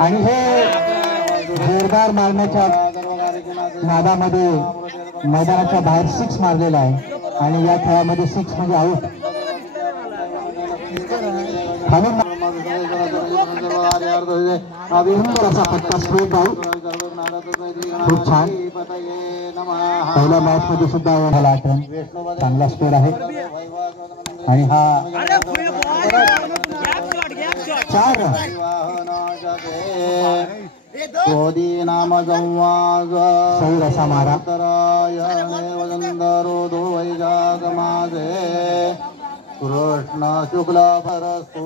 आणि हे जोरदार मारण्याच्या नादामध्ये मैदानाच्या बाहेर 6 मारलेला आहे आणि या खेळामध्ये 6 म्हणजे आऊट. असा फटका स्ट्रेट आऊट. खूप छान. पहिल्या मॅच मध्ये सुद्धा झाला आठवण. चांगला स्कोर आहे आणि हा 4 रन. कोदी नाम संवाद सौर असा मारा. कृष्ण शुक्ल भरस्तु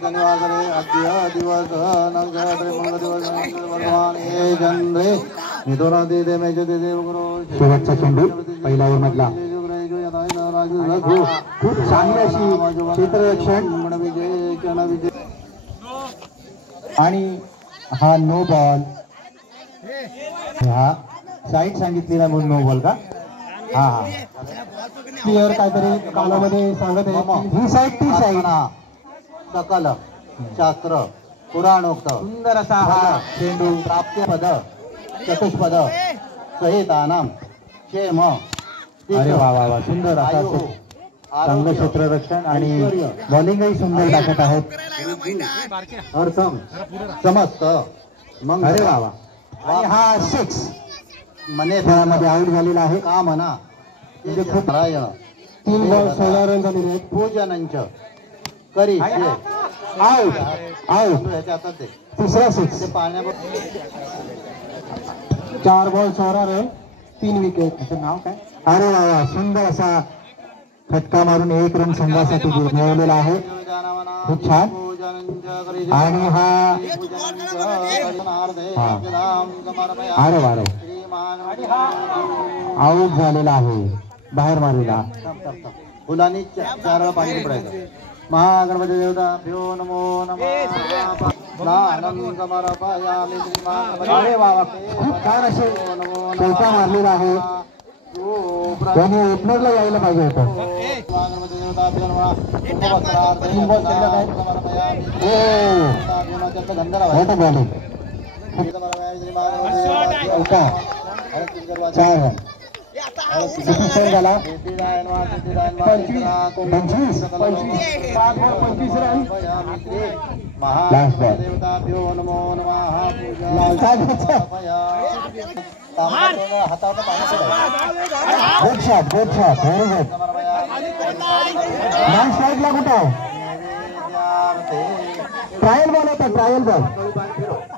शनिवासरे अद्य दिवस नक्षत्रे मंगल दिवस भगवान हे चंद्रे मिथुनादी देमेचे देव गुरु. शेवटचा चेंडू पहिला ओव्हर मधला. खूप चांगली अशी क्षेत्ररक्षण आणि हा नो बॉल. हा साईड सांगितलेला म्हणून नो बॉल का? हा प्लेअर काहीतरी कानामध्ये सांगत आहे ही साईड ती साईड. सकल शास्त्र पुराणोक्त सुंदर असा हा चेंडू प्राप्य पद चतुष्पद सहितानाम क्षेम. अरे वा वा वा. सुंदर असा चांगलं क्षेत्ररक्षण आणि बॉलिंगही सुंदर टाकत आहेत. अर्थम समस्त मग. अरे वा वा. आणि हा 6 मने खेळामध्ये आऊट झालेला आहे. का म्हणा म्हणजे खूप नारायण 3 बॉल 16 रन झालेले आहेत. पूजनंच करी आऊट आऊट. ह्याच्या हातात ते तिसरा 6. पाण्यावर 4 बॉल 16 रन 3 विकेट. त्याचं नाव काय? अरे वा वा. सुंदर असा फटका मारून 1 रन संघासाठी मिळवलेला आहे. खूप छान. आणि हा अरे वा रे आऊट झालेला आहे. बाहेर मारलेला. फुलांनी 4 वेळा पाणी पडायचं. महागणपती देवता भ्यो नमो नमः. अरे वा वा. खूप छान असे चौका मारलेला आहे. त्याने ओपनरला यायला पाहिजे होतं. मोठं बॉलिंग. 4 रन. किती झाला? 25 run. Last ball. Good shot good shot. Very good. Last साईडला कुठं ट्रायल बॉल होता? Trial ball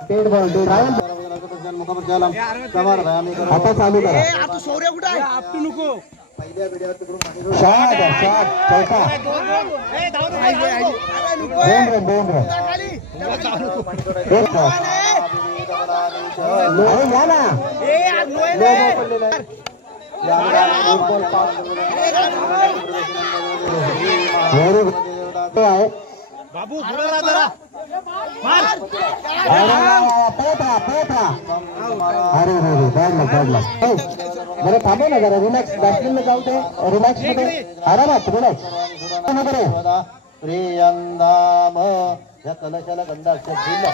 dead ball trial ball. आता चालू करा. शॉट शॉट चौका. 2 रन 2 रन. एक शॉट. अरे या ना. व्हेरी गुड आहे बाबू. अरे रे बॅड लक. बरं थांबव ना जरा. रिलॅक्स. बॅट्समॅनला जाऊ दे. रिलॅक्स मध्ये आरामात रिलॅक्स. प्रियंदाम या कलशाला गंधाक्षर दिला.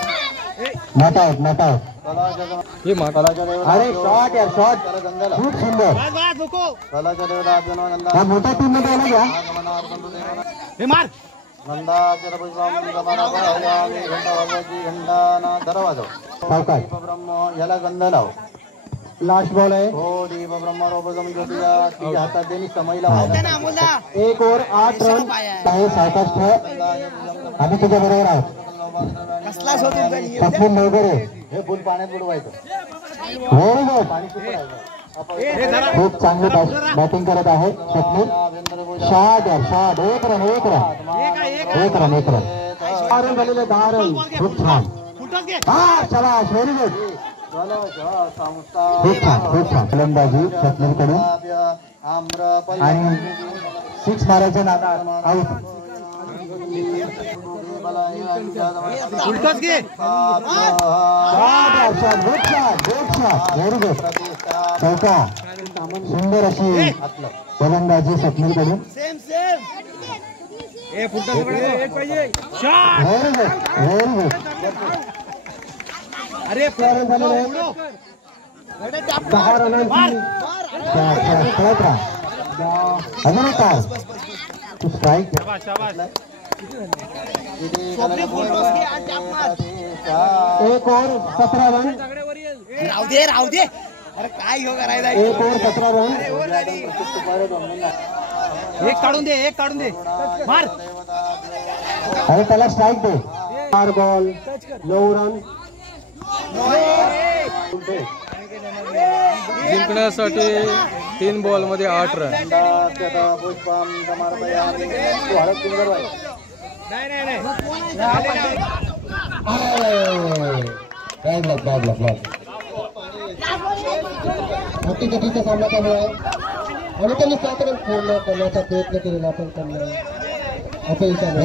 Not out not out. अरे शॉट यार शॉट. खूप सुंदर. कलाच्या देवता हा मोठ्या टीम मध्ये आला घ्या. नंदाचर घंटा दरवाजा सावकाश. ब्रह्म याला गंध लाव. लास्ट बॉल आहे. हो दीप ब्रह्म रोपसम ज्योतिया तुझ्या हातात देणी समयला. 1 ओव्हर 8 रन आहे. सावकाश खेळ. आम्ही तुझ्या बरोबर आहोत. स्वप्नील नवगरे. हे फुल पाण्यात बुडवायचं. Very good. खूप चांगली बॅटिंग करत आहे स्वप्नील. शॉट यार shot. 1 run 1 run 1 run 1 run. 10 run झालेले. 10 रन. खूप छान. हा शाबाश. Very good. खूप छान खूप छान फलंदाजी स्वप्नील कडून. आणि 6 मारायच्या नादात आऊट. Very good. चौका. सुंदर अशी फलंदाजी स्वप्नील कडून. अरे 10 रनांची अजून एक स्ट्राईक एक और 17 रन राहू दे अरे काय ह्यो करायचा एक और 17 रन एक काढून दे मार अरे त्याला स्ट्राईक दे 4 बॉल 9 रन जिंकण्यासाठी 3 बॉल मध्ये 8 रन मोठी गतीचा सामना चालू आहे आणि त्यांनी 7 रन पूर्ण करण्याचा प्रयत्न केलेला पण त्यांना अपयश आला.